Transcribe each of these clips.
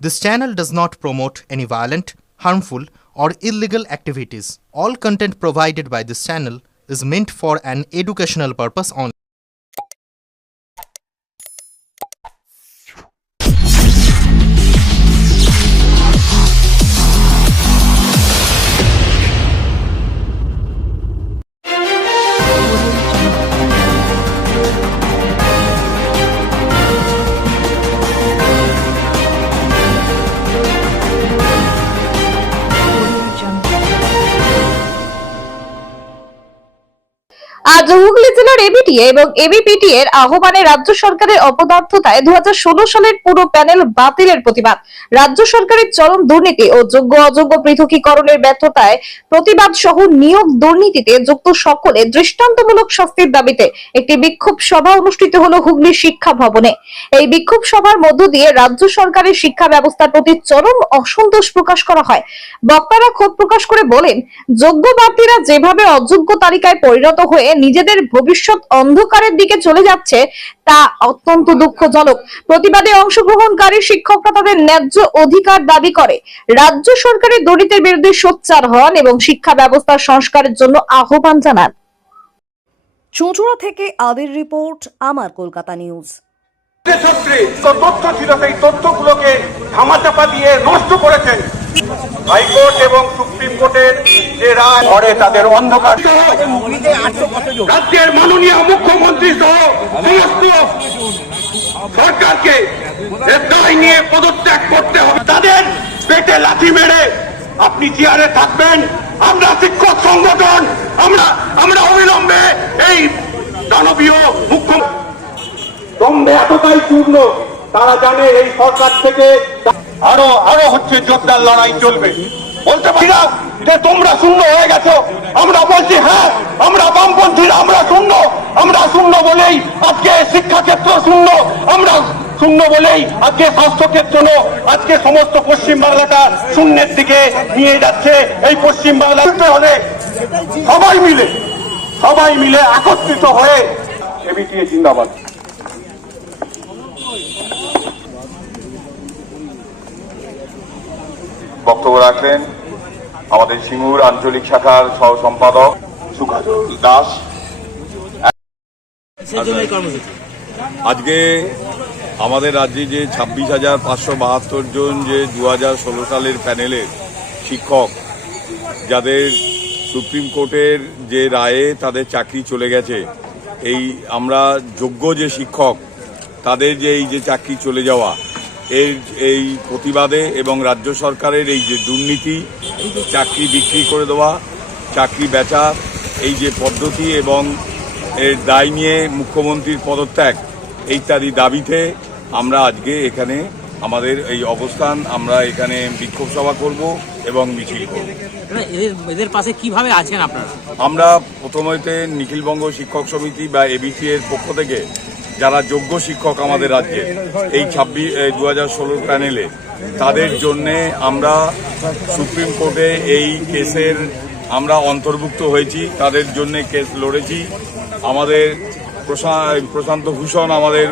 This channel does not promote any violent, harmful, or illegal activities. All content provided by this channel is meant for an educational purpose only. আজ হুগলি জেলার ABTA এবং এবিপিটি এর আহ্বানে রাজ্য সরকারের অপদার্থতায় 2016 সালের পুরো প্যানেল বাতিলের প্রতিবাদ। রাজ্য সরকারের চরম দুর্নীতি ও যোগ্য অযোগ্য পৃথকীকরণের ব্যর্থতায় প্রতিবাদ সহ নিয়োগ দুর্নীতিতে যুক্ত সকলে দৃষ্টান্তমূলক শাস্তির দাবিতে একটি বিক্ষোভ সভা অনুষ্ঠিত হলো হুগলি শিক্ষা ভবনে। এই বিক্ষোভ সভার মধ্য দিয়ে রাজ্য সরকারের শিক্ষা ব্যবস্থার প্রতি চরম অসন্তোষ প্রকাশ করা হয়। বক্তারা ক্ষোভ প্রকাশ করে বলেন, যোগ্য প্রার্থীরা যেভাবে অযোগ্য তালিকায় পরিণত হয়ে নিজেদের ভবিষ্যৎ অন্ধকারের দিকে চলে যাচ্ছে তা অত্যন্ত দুঃখজনক। প্রতিবাদে অংশগ্রহণকারী শিক্ষকরা তাদের ন্যায্য অধিকার দাবি করে রাজ্য সরকারের দুর্নীতির বিরুদ্ধে সোচ্চার হন এবং শিক্ষা ব্যবস্থার সংস্কারের জন্য আহ্বান জানান। চুঁচুড়া থেকে আদির রিপোর্ট, আমার কলকাতা নিউজ। তথ্য ছিল, সেই তথ্যগুলোকে ধামাচাপা দিয়ে নষ্ট করেছেন। হাইকোর্ট এবং সুপ্রিম কোর্টের যে রায় পরে তাদের অন্ধকার রাজ্যের মাননীয় মুখ্যমন্ত্রী সহ সমস্ত সরকারকে দায় নিয়ে পদত্যাগ করতে হবে। তাদের পেটে লাথি মেরে আপনি চেয়ারে থাকবেন। আমরা শিক্ষক সংগঠন আমরা অবিলম্বে এই দানবীয় মুখ্যমন্ত্রী দম্ভে এতটাই চূর্ণ, তারা জানে এই সরকার থেকে আরো হচ্ছে জোরদার লড়াই চলবে। বলতে পারি না যে তোমরা শূন্য হয়ে গেছো, আমরা বলছি হ্যাঁ, আমরা বামপন্থীরা আমরা শূন্য বলেই আজকে শিক্ষাক্ষেত্র শূন্য, আমরা শূন্য বলেই আজকে স্বাস্থ্যক্ষেত্র, আজকে সমস্ত পশ্চিমবাংলাটা শূন্যের দিকে নিয়ে যাচ্ছে। এই পশ্চিমবাংলা হলে সবাই মিলে একত্রিত হয়ে এবিটিএ জিন্দাবাদ। বক্তব্য রাখলেন আমাদের সিঙ্গুর আঞ্চলিক শাখার সহ সম্পাদক সুকাজল দাস। আজকে আমাদের রাজ্যে যে 26,572 জন যে 2016 সালের প্যানেলের শিক্ষক, যাদের সুপ্রিম কোর্টের যে রায়ে তাদের চাকরি চলে গেছে, আমরা যোগ্য যে শিক্ষক তাদের যে এই যে চাকরি চলে যাওয়া, এই প্রতিবাদে এবং রাজ্য সরকারের এই যে দুর্নীতি, চাকরি বিক্রি করে দেওয়া, চাকরি বেচা, এই যে পদ্ধতি এবং এর দায় নিয়ে মুখ্যমন্ত্রীর পদত্যাগ ইত্যাদি দাবিতে আমরা আজকে এখানে আমাদের এই অবস্থান, আমরা এখানে বিক্ষোভ সভা করব এবং মিছিল করব। এদের পাশে কিভাবে আছেন আপনারা? আমরা প্রথমে নিখিলবঙ্গ শিক্ষক সমিতি বা এবিসি এর পক্ষ থেকে যারা যোগ্য শিক্ষক আমাদের রাজ্যে এই 2016 প্যানেলে, তাদের জন্যে আমরা সুপ্রিম কোর্টে এই কেসের আমরা অন্তর্ভুক্ত হয়েছি, তাদের জন্য কেস লড়েছি। আমাদের প্রশান্ত ভূষণ আমাদের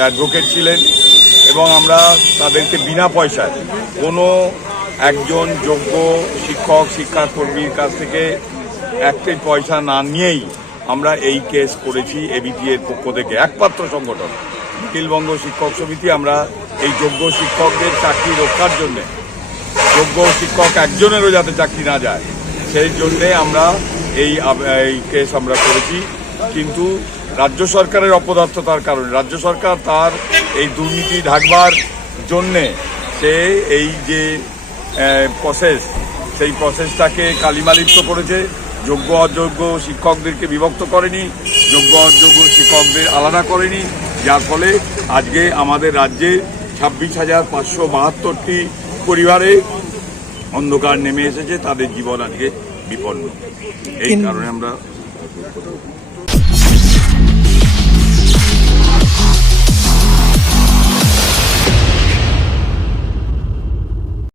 অ্যাডভোকেট ছিলেন এবং আমরা তাদেরকে বিনা পয়সায় কোনো একজন যোগ্য শিক্ষাকর্মীর কাছ থেকে একটি পয়সা না নিয়েই আমরা এই কেস করেছি। এবিটি এর পক্ষ থেকে একমাত্র সংগঠন নিখিলবঙ্গ শিক্ষক সমিতি, আমরা এই যোগ্য শিক্ষকদের চাকরি রক্ষার জন্য, যোগ্য শিক্ষক একজনেরও যাতে চাকরি না যায় সেই জন্যে আমরা এই কেস আমরা করেছি। কিন্তু রাজ্য সরকারের অপদার্থতার কারণে রাজ্য সরকার তার এই দুর্নীতি ঢাকবার জন্যে সে এই যে প্রসেস, সেই প্রসেসটাকে কালিমালিপ্ত করেছে। যোগ্য অযোগ্য শিক্ষকদেরকে বিভক্ত করেনি, যোগ্য অযোগ্য শিক্ষকদের আলাদা করেনি, যার ফলে আজকে আমাদের রাজ্যে 26,572টি পরিবারে অন্ধকার নেমে এসেছে, তাদের জীবন আজকে বিপন্ন। এই কারণে আমরা